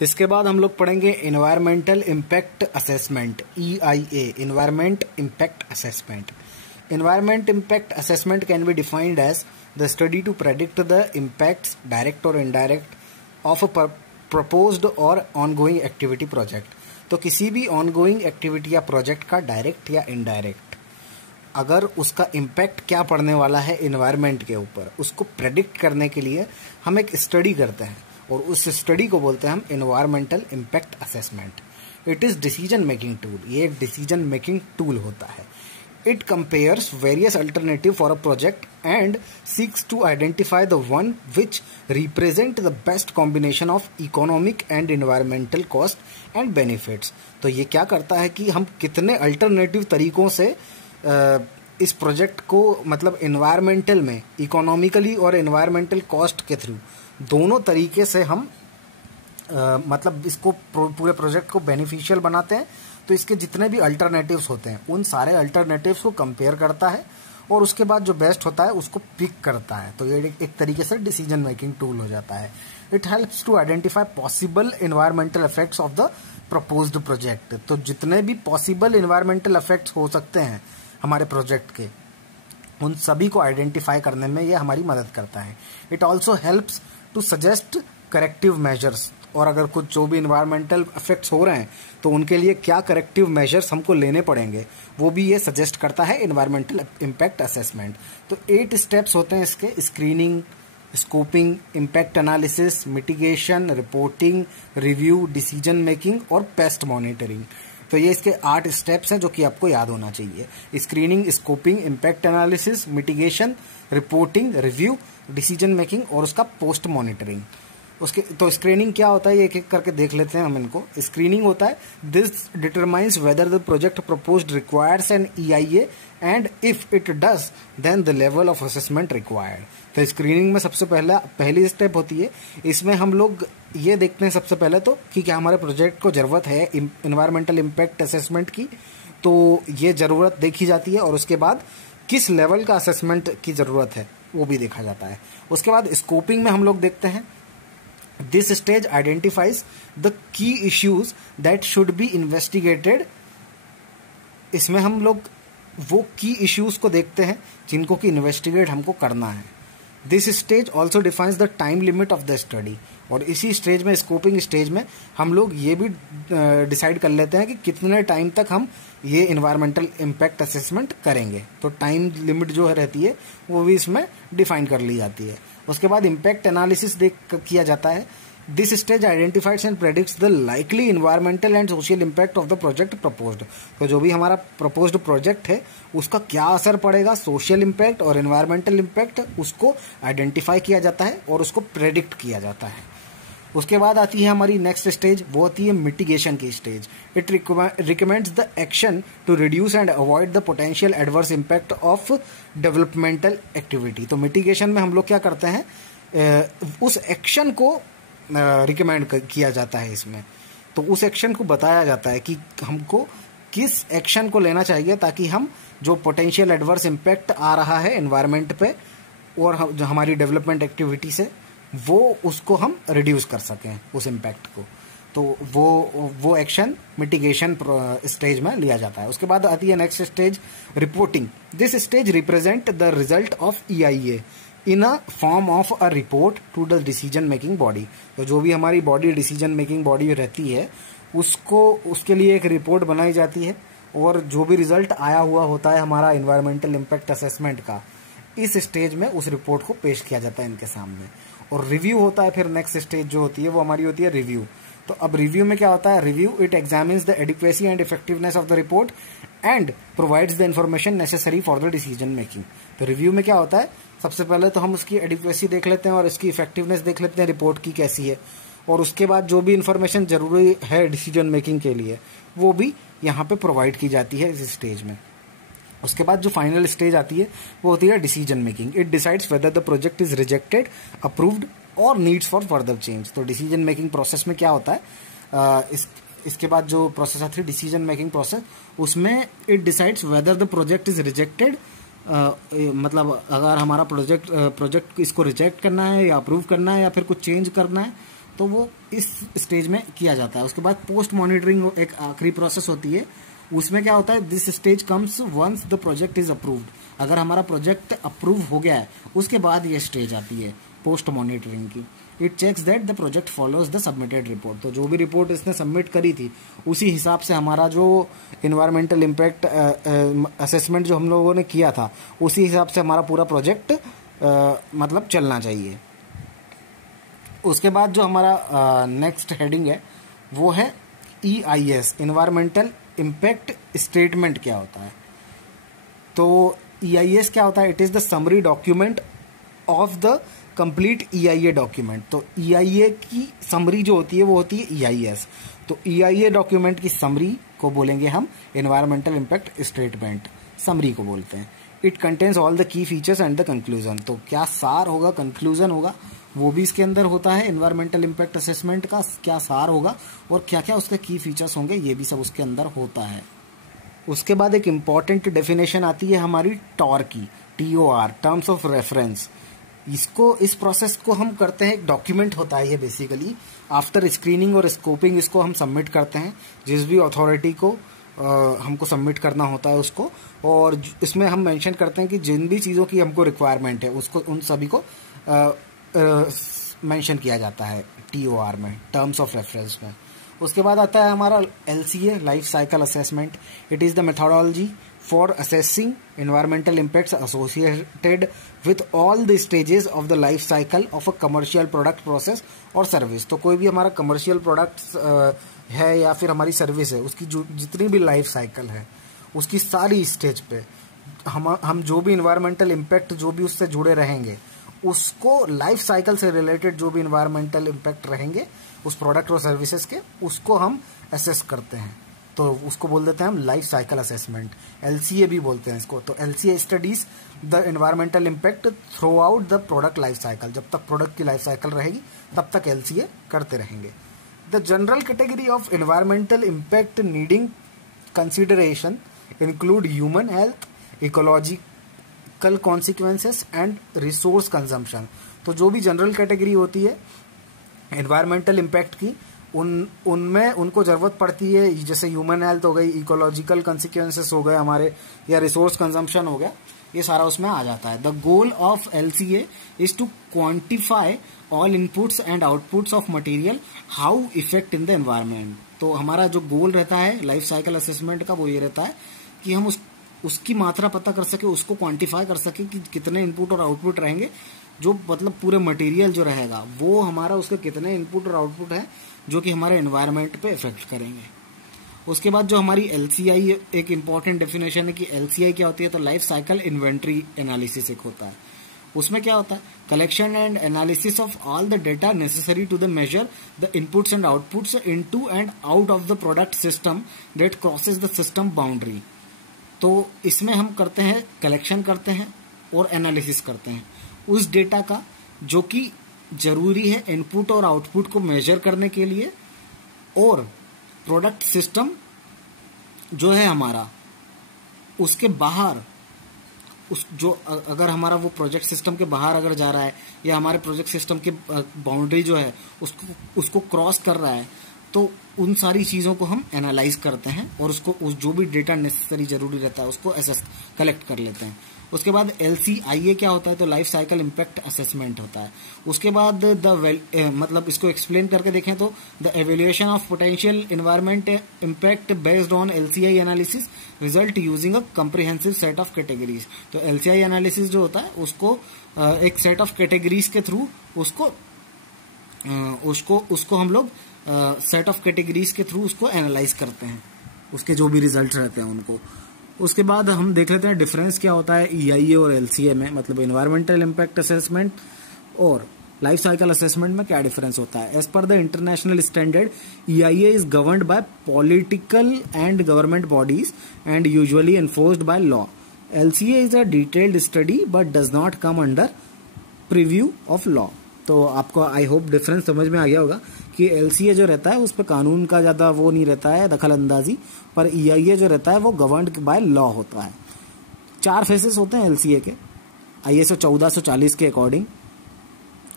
इसके बाद हम लोग पढ़ेंगे environmental impact assessment, EIA, environment impact assessment. Environment impact assessment can be defined as the study to predict the impacts, direct or indirect, of a proposed or ongoing activity project. तो किसी भी ongoing activity या project का direct या indirect अगर उसका impact क्या पड़ने वाला है environment के ऊपर, उसको predict करने के लिए हम एक study करते हैं और उस study को बोलते हैं हम environmental impact assessment. It is decision making tool. ये एक decision making tool होता है. It compares various alternatives for a project and seeks to identify the one which represent the best combination of economic and environmental cost and benefits. तो ये क्या करता है कि हम कितने अल्टरनेटिव तरीकों से इस प्रोजेक्ट को मतलब इन्वायरमेंटल में इकोनॉमिकली और इन्वायरमेंटल कॉस्ट के थ्रू दोनों तरीके से हम मतलब इसको पूरे प्रोजेक्ट को बेनिफिशियल बनाते हैं. तो इसके जितने भी अल्टरनेटिव्स होते हैं उन सारे अल्टरनेटिव्स को कंपेयर करता है और उसके बाद जो बेस्ट होता है उसको पिक करता है. तो ये एक तरीके से डिसीजन मेकिंग टूल हो जाता है. It helps to identify possible environmental effects of the proposed project. तो जितने भी पॉसिबल एनवायरमेंटल इफेक्ट्स हो सकते हैं हमारे प्रोजेक्ट के उन सभी को आइडेंटिफाई करने में ये हमारी मदद करता है. It also helps to suggest corrective measures. और अगर कुछ जो भी इन्वायरमेंटल इफेक्ट्स हो रहे हैं तो उनके लिए क्या करेक्टिव मेजर्स हमको लेने पड़ेंगे वो भी ये सजेस्ट करता है इन्वायरमेंटल इम्पैक्ट असेसमेंट. तो 8 स्टेप्स होते हैं इसके: screening, scoping, impact analysis, mitigation, reporting, review, decision making और पेस्ट मॉनिटरिंग. तो ये इसके 8 स्टेप्स हैं जो कि आपको याद होना चाहिए: screening, scoping, impact analysis, mitigation, reporting, review, decision making और उसका पोस्ट मॉनिटरिंग. उसके तो स्क्रीनिंग क्या होता है ये एक एक करके देख लेते हैं हम इनको. स्क्रीनिंग होता है this determines whether the project proposed requires an EIA and if it does then the level of assessment required. तो स्क्रीनिंग में सबसे पहली स्टेप होती है. इसमें हम लोग ये देखते हैं सबसे पहले तो कि क्या हमारे प्रोजेक्ट को जरूरत है इन्वायरमेंटल इम्पैक्ट असेसमेंट की. तो ये जरूरत देखी जाती है और उसके बाद किस लेवल का असेसमेंट की जरूरत है वो भी देखा जाता है. उसके बाद स्कोपिंग में हम लोग देखते हैं This stage identifies the key issues that should be investigated. इसमें हम लोग वो की इश्यूज को देखते हैं जिनको कि इन्वेस्टिगेट हमको करना है. This stage also defines the time limit of the study. और इसी स्टेज में स्कोपिंग स्टेज में हम लोग ये भी डिसाइड कर लेते हैं कि कितने टाइम तक हम ये इन्वायरमेंटल इम्पैक्ट असेसमेंट करेंगे. तो टाइम लिमिट जो है रहती है वो भी इसमें डिफाइन कर ली जाती है. उसके बाद इम्पैक्ट एनालिसिस किया जाता है. This stage identifies and predicts the likely environmental and social impact of the project proposed. तो जो भी हमारा प्रपोज्ड प्रोजेक्ट है उसका क्या असर पड़ेगा, सोशल इम्पैक्ट और इन्वायरमेंटल इम्पैक्ट, उसको आइडेंटिफाई किया जाता है और उसको प्रेडिक्ट किया जाता है. उसके बाद आती है हमारी नेक्स्ट स्टेज, वो होती है मिटिगेशन की stage. It recommends the action to reduce and avoid the potential adverse impact of developmental activity. तो मिटिगेशन में हम लोग क्या करते हैं, उस एक्शन को रिकमेंड किया जाता है इसमें. तो उस एक्शन को बताया जाता है कि हमको किस एक्शन को लेना चाहिए ताकि हम जो पोटेंशियल एडवर्स इम्पैक्ट आ रहा है एनवायरनमेंट पे और जो हमारी डेवलपमेंट एक्टिविटी से वो उसको हम रिड्यूस कर सकें उस इम्पैक्ट को. तो वो एक्शन मिटिगेशन स्टेज में लिया जाता है. उसके बाद आती है next stage, reporting. This stage represent the result of EIA in a form of a report to the decision making body. तो जो भी हमारी बॉडी डिसीजन मेकिंग बॉडी रहती है उसके लिए एक रिपोर्ट बनाई जाती है और जो भी रिजल्ट आया हुआ होता है हमारा इन्वायरमेंटल इम्पैक्ट असेसमेंट का, इस स्टेज में उस रिपोर्ट को पेश किया जाता है इनके सामने. और रिव्यू होता है. फिर नेक्स्ट स्टेज जो होती है वो हमारी होती है रिव्यू. तो अब रिव्यू में क्या होता है, review it examines the adequacy and effectiveness of the report and provides the information necessary for the decision making. तो रिव्यू में क्या होता है, सबसे पहले तो हम उसकी एडिक्वेसी देख लेते हैं और इसकी इफेक्टिवनेस देख लेते हैं रिपोर्ट की कैसी है, और उसके बाद जो भी इन्फॉर्मेशन जरूरी है डिसीजन मेकिंग के लिए वो भी यहाँ पे प्रोवाइड की जाती है इस स्टेज में. उसके बाद जो फाइनल स्टेज आती है वो होती है decision making. It decides whether the project is rejected, approved और नीड्स फॉर फर्दर चेंज. तो डिसीजन मेकिंग प्रोसेस में क्या होता है, इसके बाद जो प्रोसेस आती है डिसीजन मेकिंग प्रोसेस, उसमें it decides whether the project is rejected, मतलब अगर हमारा प्रोजेक्ट इसको रिजेक्ट करना है या अप्रूव करना है या फिर कुछ चेंज करना है तो वो इस स्टेज में किया जाता है। उसके बाद पोस्ट मॉनिटरिंग एक आखिरी प्रोसेस होती है, उसमें क्या होता है, this stage comes once the project is approved. अगर हमारा प्रोजेक्ट अप्रूव हो गया है उसके बाद ये स्टेज आती है पोस्ट मॉनिटरिंग की। It checks that the project follows the submitted report. तो जो भी रिपोर्ट इसने सबमिट करी थी उसी हिसाब से हमारा जो इन्वायरमेंटल इम्पैक्ट असेसमेंट जो हम लोगों ने किया था उसी हिसाब से हमारा पूरा प्रोजेक्ट मतलब चलना चाहिए। उसके बाद जो हमारा नेक्स्ट हेडिंग है वो है EIS, इन्वायरमेंटल इम्पैक्ट स्टेटमेंट क्या होता है। तो EIS क्या होता है, it is the summary document of the complete EIA document. तो EIA की समरी जो होती है वो होती है EIS। तो EIA डॉक्यूमेंट की समरी को बोलेंगे हम इन्वायरमेंटल इम्पैक्ट स्टेटमेंट, समरी को बोलते हैं। It contains all the key features and the conclusion. तो क्या सार होगा, कंक्लूजन होगा, वो भी इसके अंदर होता है। इन्वायरमेंटल इम्पैक्ट असेसमेंट का क्या सार होगा और क्या क्या उसके की फीचर्स होंगे, ये भी सब उसके अंदर होता है। उसके बाद एक इम्पॉर्टेंट डेफिनेशन आती है हमारी TOR की, TOR, टर्म्स ऑफ रेफरेंस। इस प्रोसेस को हम करते हैं, एक डॉक्यूमेंट होता है ये बेसिकली। आफ्टर स्क्रीनिंग और स्कोपिंग इसको हम सबमिट करते हैं जिस भी अथॉरिटी को हमको सबमिट करना होता है उसको, और इसमें हम मेंशन करते हैं कि जिन भी चीज़ों की हमको रिक्वायरमेंट है उसको, उन सभी को मेंशन किया जाता है TOR में, टर्म्स ऑफ रेफरेंस में। उसके बाद आता है हमारा LCA, life cycle assessment. It is the methodology for assessing environmental impacts associated with all the stages of the life cycle of a commercial product, process और सर्विस। तो कोई भी हमारा कमर्शियल प्रोडक्ट्स है या फिर हमारी सर्विस है, उसकी जो जितनी भी लाइफ साइकिल है उसकी सारी स्टेज पे हम जो भी इन्वायरमेंटल इम्पैक्ट जो भी उससे जुड़े रहेंगे उसको, लाइफ साइकिल से रिलेटेड जो भी इन्वायरमेंटल इम्पैक्ट रहेंगे उस प्रोडक्ट और सर्विसेज के, उसको हम असेस करते हैं। तो उसको बोल देते हैं हम लाइफ साइकिल असेसमेंट, LCA भी बोलते हैं इसको। तो LCA studies the environmental impact through out the product life cycle. जब तक प्रोडक्ट की लाइफ साइकिल रहेगी तब तक LCA करते रहेंगे। The general category of environmental impact needing consideration include human health, ecological consequences and resource consumption. तो जो भी जनरल कैटेगरी होती है एनवायरमेंटल इम्पैक्ट की, उनमें उनको ज़रूरत पड़ती है, जैसे ह्यूमन हेल्थ हो गई, इकोलॉजिकल कॉन्सिक्वेंसेस हो गए हमारे, या रिसोर्स कंजम्पशन हो गया, ये सारा उसमें आ जाता है। The goal of LCA is to quantify all inputs and outputs of material how effect in the environment. तो हमारा जो गोल रहता है लाइफ साइकिल असेसमेंट का वो ये रहता है कि हम उसकी मात्रा पता कर सके, उसको क्वांटिफाई कर सके कि कितने इनपुट और आउटपुट रहेंगे, जो मतलब पूरे मटेरियल जो रहेगा वो हमारा उसके कितने इनपुट और आउटपुट है जो कि हमारे एनवायरनमेंट पे इफेक्ट करेंगे। उसके बाद जो हमारी LCI, एक इम्पॉर्टेंट डेफिनेशन है कि LCI क्या होती है। तो लाइफ साइकिल इन्वेंट्री एनालिसिस एक होता है। उसमें क्या होता है, collection and analysis of all the data necessary to the measure the inputs and outputs into and out of the product system that crosses the system boundary. तो इसमें हम करते हैं, कलेक्शन करते हैं और एनालिसिस करते हैं उस डेटा का जो कि जरूरी है इनपुट और आउटपुट को मेजर करने के लिए, और प्रोडक्ट सिस्टम जो है हमारा उसके बाहर, उस जो अगर हमारा वो प्रोजेक्ट सिस्टम के बाहर अगर जा रहा है या हमारे प्रोजेक्ट सिस्टम के बाउंड्री जो है उसको क्रॉस कर रहा है, तो उन सारी चीज़ों को हम एनालाइज करते हैं और उसको जो भी डेटा नेसेसरी जरूरी रहता है उसको कलेक्ट कर लेते हैं। उसके बाद LCIA क्या होता है, तो लाइफ साइकिल इम्पैक्ट असेसमेंट होता है। उसके बाद मतलब इसको एक्सप्लेन करके देखें तो the evaluation of potential environment impact based on LCI analysis result using a comprehensive set of categories. तो LCI एनालिसिस जो होता है उसको एक सेट ऑफ कैटेगरीज के थ्रू उसको हम लोग सेट ऑफ कैटेगरीज के थ्रू उसको एनालाइज करते हैं, उसके जो भी रिजल्ट रहते हैं उनको। उसके बाद हम देख लेते हैं डिफरेंस क्या होता है EIA और LCA में, मतलब एनवायरमेंटल इम्पैक्ट असेसमेंट और लाइफ साइकिल असेसमेंट में क्या डिफरेंस होता है। As per the international standard EIA is governed by political and government bodies and usually enforced by law. LCA is a detailed study but does not come under purview of law. तो आपको I hope difference समझ में आ गया होगा कि LCA जो रहता है उस पर कानून का ज़्यादा वो नहीं रहता है, दखल अंदाजी, पर EIA जो रहता है वो गवर्न्ड बाय लॉ होता है। 4 फेसेस होते हैं LCA के ISO 1440 के अकॉर्डिंग।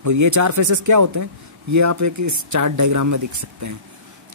और ये 4 फेसेस क्या होते हैं, ये आप एक इस चार्ट डायग्राम में देख सकते हैं।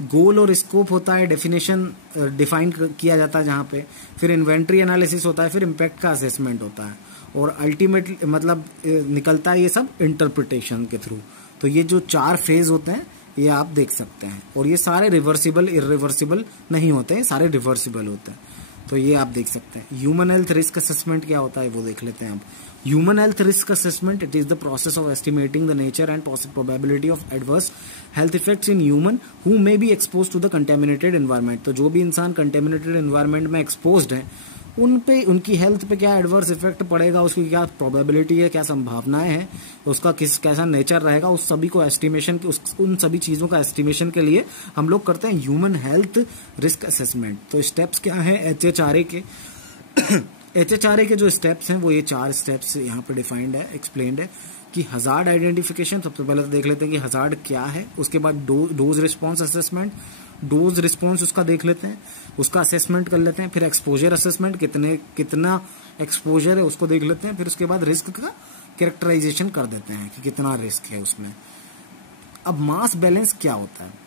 गोल और स्कोप होता है, डेफिनेशन डिफाइन किया जाता है जहाँ पे, फिर इन्वेंट्री एनालिसिस होता है, फिर इम्पैक्ट का असेसमेंट होता है, और अल्टीमेट मतलब निकलता है ये सब इंटरप्रिटेशन के थ्रू। तो ये जो 4 फेज होते हैं ये आप देख सकते हैं, और ये सारे रिवर्सिबल इरिवर्सिबल नहीं होते हैं, सारे रिवर्सिबल होते हैं। तो ये आप देख सकते हैं। ह्यूमन हेल्थ रिस्क असेसमेंट क्या होता है वो देख लेते हैं आप। Human health risk assessment, it is the process of estimating the nature and probability of adverse health effects in human who may be expose to the contaminated environment. तो जो भी इंसान कंटेमिनेटेड एनवायरमेंट में एक्सपोज्ड है उन पे, उनकी health पे क्या एडवर्स इफेक्ट पड़ेगा, उसकी क्या प्रोबेबिलिटी है, क्या संभावनाएं हैं, उसका कैसा नेचर रहेगा, उस सभी को एस्टिमेशन, उन सभी चीज़ों का एस्टिमेशन के लिए हम लोग करते हैं ह्यूमन हेल्थ रिस्क असेसमेंट। तो स्टेप्स क्या है HHRA के HHRA के जो स्टेप्स हैं वो ये 4 स्टेप्स यहाँ पे डिफाइंड है, एक्सप्लेन्ड है कि हजार्ड आइडेंटिफिकेशन, सबसे पहले तो देख लेते हैं कि हजार्ड क्या है, उसके बाद dose response assessment, dose response उसका देख लेते हैं, उसका असेसमेंट कर लेते हैं, फिर एक्सपोजर असेसमेंट, कितना एक्सपोजर है उसको देख लेते हैं, फिर उसके बाद रिस्क का कैरेक्टराइजेशन कर देते हैं कि कितना रिस्क है उसमें। अब मास बैलेंस क्या होता है?